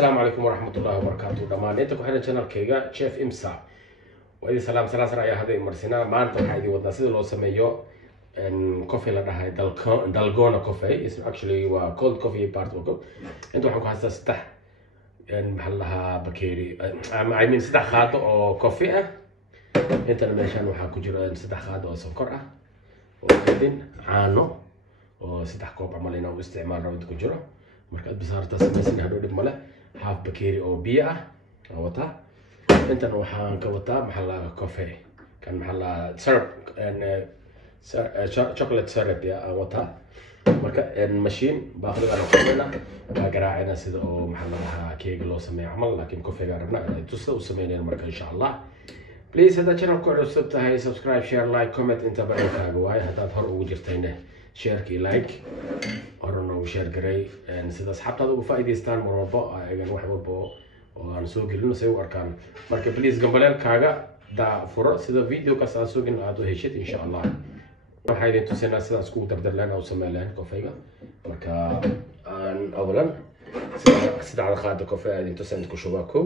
السلام عليكم ورحمة الله وبركاته. دمان انت ku xiran channelkayga Chef Imsa. Waa idin salaam ayaa hada imarsina maanta waxa idin wadnaa sida loo sameeyo coffee la dhahay Dalgona coffee. Is actually waa cold coffee part of it. Inta waxaan ku haystaa saddex maxaa lahaa bakeeri I mean saddex qaado oo coffee ah. Intana meeshaan waxaa ku jira saddex qaado oo sonkor ah oo kadin caano oo saddex koob camal inaan u isticmaalo inta ku jiro. marka bisaarta sameysna hadhow dhib male half bakeeri oo biyo ah wata intan waxaan ka wataa maxaa la coffee kan maxaa la syrup and chocolate syrup ya wata marka machine baaqliga aan qornaa waa garaacina sida oo maxaa la dhahaa keega loo sameeyo camal laakiin coffee-ga rabna inay tusto u sameeyeen marka insha Allah. Please hada channel ku cusub tahay subscribe share like comment inta barnaamijkaaga waay hadaad hor ugu jirtayna share ki like orano share garay sida asxaabtaada ugu faa'iideystaan mar walba ayagan wax walba oo aan soo gelino say u arkaan marka please gambaleelkaaga daa furo sida video ka soo soo gelin aad u heshid insha Allah. waxaa idin tusinaa sidaan isku dardarlaan oo sameeylaan coffee-ga marka aan awalan sida qaado coffee idin tusan ku shuba ko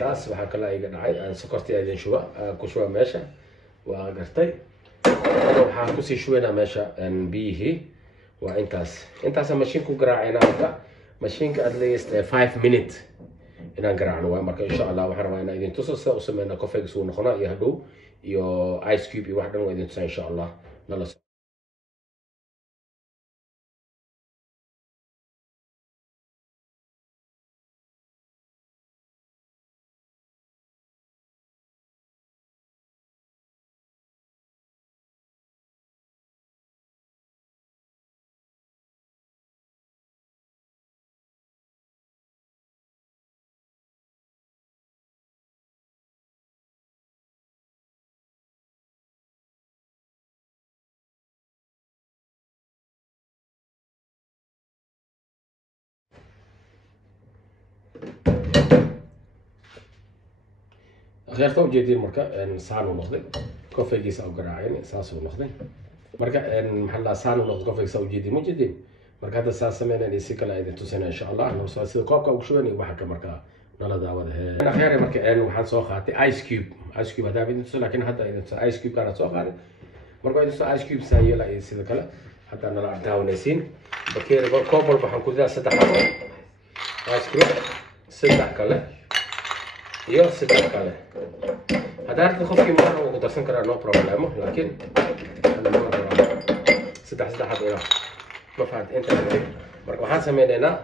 taas waxaa kala iga dhacay aan sokortii idin shuba ku shuba meesha waa gartay waxaan ku sii shubaynaa meesha biyihii waa intaas machine ku garaacayna marka machine at least 5 minutes inaan garaacno waa marka insha Allah waxaan rabaa inaan idin tuso sida u sameeyna coffee soo noqona iyo hadhow iyo ice cube iyo wax dhan waa idin tusaa insha Allah nala غير تو جديد مركا سان ونخدي كوفي جيس أو قراعين ساس ونخدي مركا محل سان ونخدي كوفي سو جديد مو جديد مركا هذا ساس سمينا نسيك لا إذا تسينا إن شاء الله إنه ساس كوب كوب شويني وحكي مركا نلا دعوة ده أنا خير مركا وحن سوخاتي آيس كيوب هذا بيدن سو لكن حتى إذا آيس كيوب كانت سوخاتي مركا إذا سو آيس كيوب سايا لا يصير كلا حتى نلا دعوة نسين بكير كوب بحن كذا ستة آيس كيوب ستة كلا iyo sidoo kale hadaad qofkii mar uu darsan kara no problem laakiin saddex hadda ma faad inta marka waxaan sameeynaa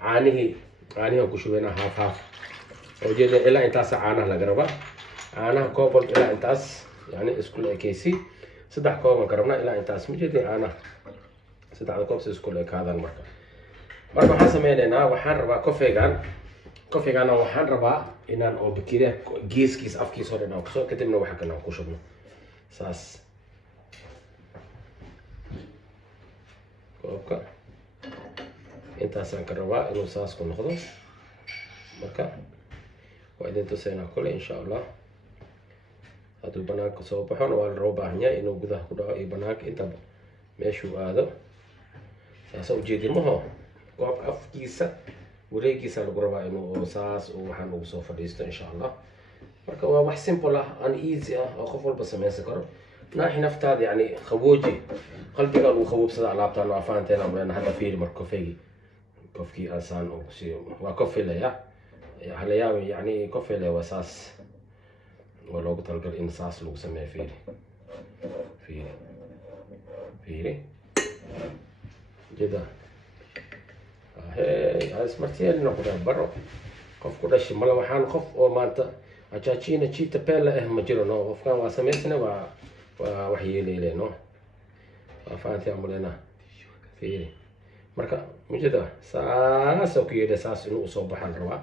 caanihi ku shubayna half oo jeedin ilaa intaas caanaha laga rabaa caanaha koobol ilaa intaas yani isku leekaysi saddex koob aan karabna ilaa intaas ma jeedin caanaha saddex koob isku leekaadaan marka waxaan sameeynaa waxaan rabaa coffee-gana waxaan rabaa inaan oo bakeeriya geeskiis afkiis hore inaan kusoo kadibna waxa kale aan ku shubno saas koobka intaasaan ka rabaa inuu saas ku noqdo marka waa idin tusaynaa kole insha Allah hadduu banaanka soo baxona waa loo baahan yahay inuu gudaha ku dhaco iyo banaanka intaba meeshuu aado saas u jeedimaho koob afkiisa wareegiisa lagu rabaa inuu saas oo waxaan ugu soo fadhiisto insha Allah marka waa wax simple ah and easy ah oo qof walba sameeysan karo naaxi naftaada yani qabooji qalbiga uu qaboobsada alaabtaan waa faanteen ama hada fiir marka coffee asaan oo waa coffee la ya halayaab yani coffee la wasaas oo loogu talagalay in saas lagu sameeyo fiiri jida هاي سمرتين نقدر برا قف كل شيء ملا وحان قف أو مانتا أجاچينا چيتا بيلا مجرو نو قف كان واسميتنا وحي ليلي نو فانتي عملنا فيري مركا مجدا ساس أو كيدا ساس إنه صوب حال روا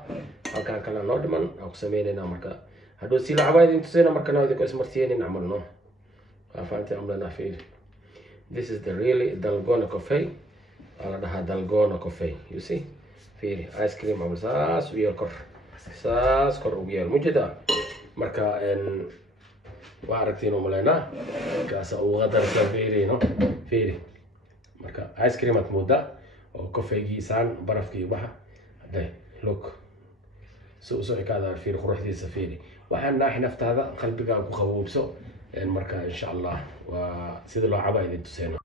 أو كان كلا نودمان أو سمينا مركا هدو سيلا عوايد انتسينا مركا نايدي كو سمرتين نعمل نو فانتي عملنا فيري. This is the really Dalgona coffee. على ده Dalgona coffee you see في ice cream عمل ساس ويركر ساس كر وير مجدا مركا إن وعرفتينه ملنا كاس أو غدر فيري نو فيري مركا ice cream متمودا أو coffee جيسان برف كي بحا ده look سو كذا في روح دي سفيري وحنا احنا في هذا قلبك أبو خوبسو المركز إن شاء الله وسيد الله عبايد تسينا